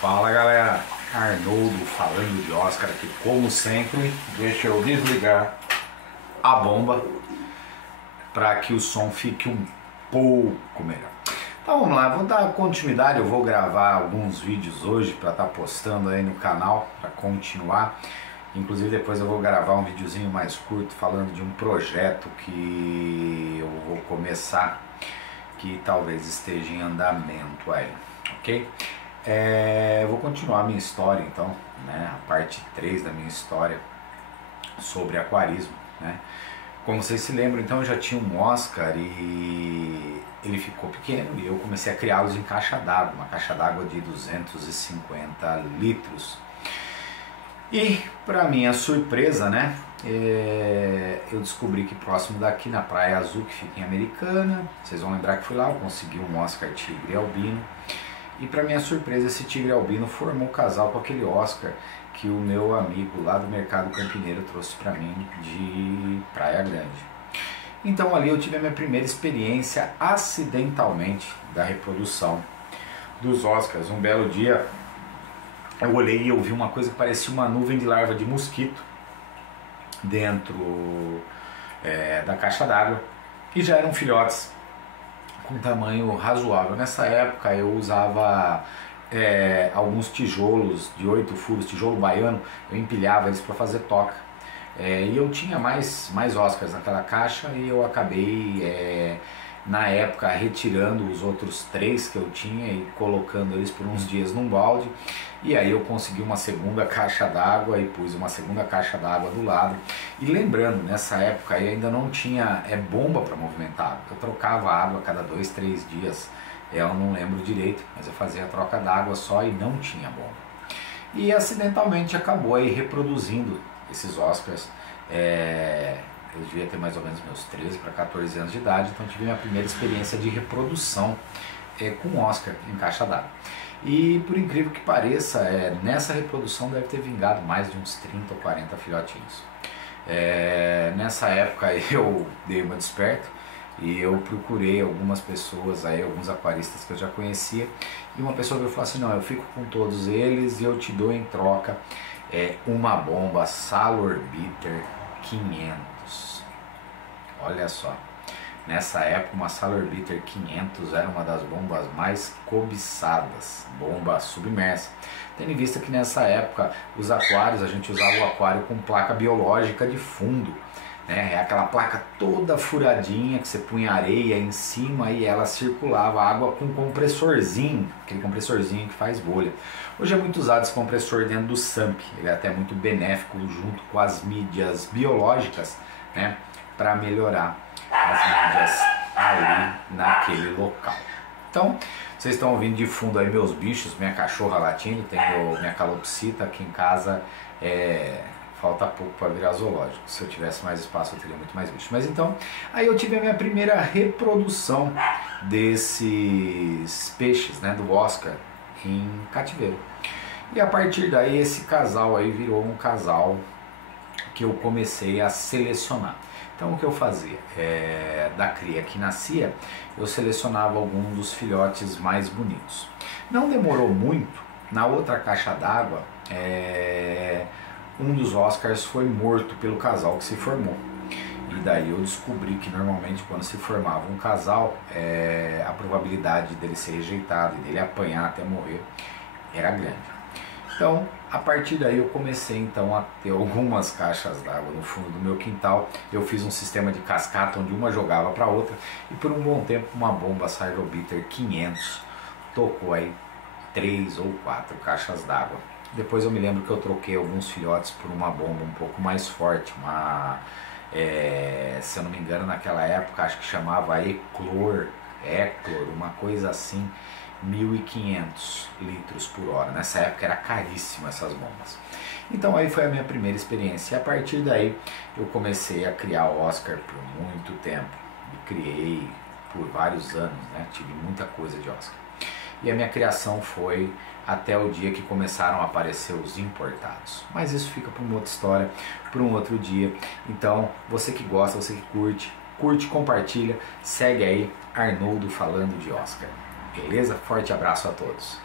Fala galera, Arnoldo falando de Oscar aqui, como sempre. Deixa eu desligar a bomba para que o som fique um pouco melhor. Então vamos lá, vou dar continuidade. Eu vou gravar alguns vídeos hoje para estar postando aí no canal, para continuar. Inclusive depois eu vou gravar um videozinho mais curto falando de um projeto que eu vou começar, que talvez esteja em andamento aí, ok? Eu vou continuar a minha história então, né? A parte 3 da minha história sobre aquarismo, né? Como vocês se lembram, então eu já tinha um Oscar e ele ficou pequeno e eu comecei a criá-los em caixa d'água, uma caixa d'água de 250 litros. E para minha surpresa, né, eu descobri que próximo daqui, na Praia Azul, que fica em Americana, vocês vão lembrar que fui lá, eu consegui um Oscar tigre albino. E para minha surpresa, esse tigre albino formou casal com aquele Oscar que o meu amigo lá do Mercado Campineiro trouxe para mim de Praia Grande. Então ali eu tive a minha primeira experiência acidentalmente da reprodução dos Oscars. Um belo dia eu olhei e eu vi uma coisa que parecia uma nuvem de larva de mosquito dentro da caixa d'água, e já eram filhotes com tamanho razoável. Nessa época eu usava alguns tijolos de 8 furos, tijolo baiano, eu empilhava eles para fazer toca. E eu tinha mais Oscars naquela caixa e eu acabei, na época, retirando os outros 3 que eu tinha e colocando eles por uns dias num balde. E aí eu consegui uma segunda caixa d'água e pus uma segunda caixa d'água do lado. E lembrando, nessa época aí ainda não tinha bomba para movimentar. Eu trocava água a cada 2, 3 dias. Eu não lembro direito, mas eu fazia a troca d'água só e não tinha bomba. E acidentalmente acabou aí reproduzindo esses Oscars. Eu devia ter mais ou menos meus 13 para 14 anos de idade, então tive minha primeira experiência de reprodução com Oscar em caixa d'água. E por incrível que pareça, nessa reprodução deve ter vingado mais de uns 30 ou 40 filhotinhos. Nessa época eu dei uma desperta e eu procurei algumas pessoas, alguns aquaristas que eu já conhecia, e uma pessoa veio falar assim: não, eu fico com todos eles e eu te dou em troca uma bomba Salorbiter 500. Olha só, nessa época uma Salorbiter 500 era uma das bombas mais cobiçadas, bomba submersa, tendo em vista que nessa época os aquários, a gente usava o aquário com placa biológica de fundo, né? É aquela placa toda furadinha que você punha areia em cima e ela circulava água com compressorzinho, aquele compressorzinho que faz bolha. Hoje é muito usado esse compressor dentro do SAMP, ele é até muito benéfico junto com as mídias biológicas, né, para melhorar as mídias ali naquele local. Então, vocês estão ouvindo de fundo aí meus bichos, minha cachorra latindo, tenho minha calopsita aqui em casa, falta pouco para virar zoológico. Se eu tivesse mais espaço eu teria muito mais bicho. Mas então, aí eu tive a minha primeira reprodução desses peixes, né, do Oscar em cativeiro. E a partir daí esse casal aí virou um casal que eu comecei a selecionar. Então o que eu fazia? Da cria que nascia, eu selecionava algum dos filhotes mais bonitos. Não demorou muito, na outra caixa d'água, um dos Oscars foi morto pelo casal que se formou. E daí eu descobri que normalmente quando se formava um casal, a probabilidade dele ser rejeitado e dele apanhar até morrer era grande. Então, a partir daí eu comecei então a ter algumas caixas d'água no fundo do meu quintal. Eu fiz um sistema de cascata onde uma jogava para a outra e por um bom tempo uma bomba Salorbiter 500 tocou aí 3 ou 4 caixas d'água. Depois eu me lembro que eu troquei alguns filhotes por uma bomba um pouco mais forte, se eu não me engano naquela época acho que chamava Eclor, uma coisa assim, 1.500 litros por hora. Nessa época era caríssimo essas bombas. Então aí foi a minha primeira experiência. E a partir daí eu comecei a criar o Oscar por muito tempo. E criei por vários anos, né? Tive muita coisa de Oscar. E a minha criação foi até o dia que começaram a aparecer os importados. Mas isso fica para uma outra história, para um outro dia. Então, você que gosta, você que curte, compartilha, segue aí Arnoldo falando de Oscar. Beleza? Forte abraço a todos.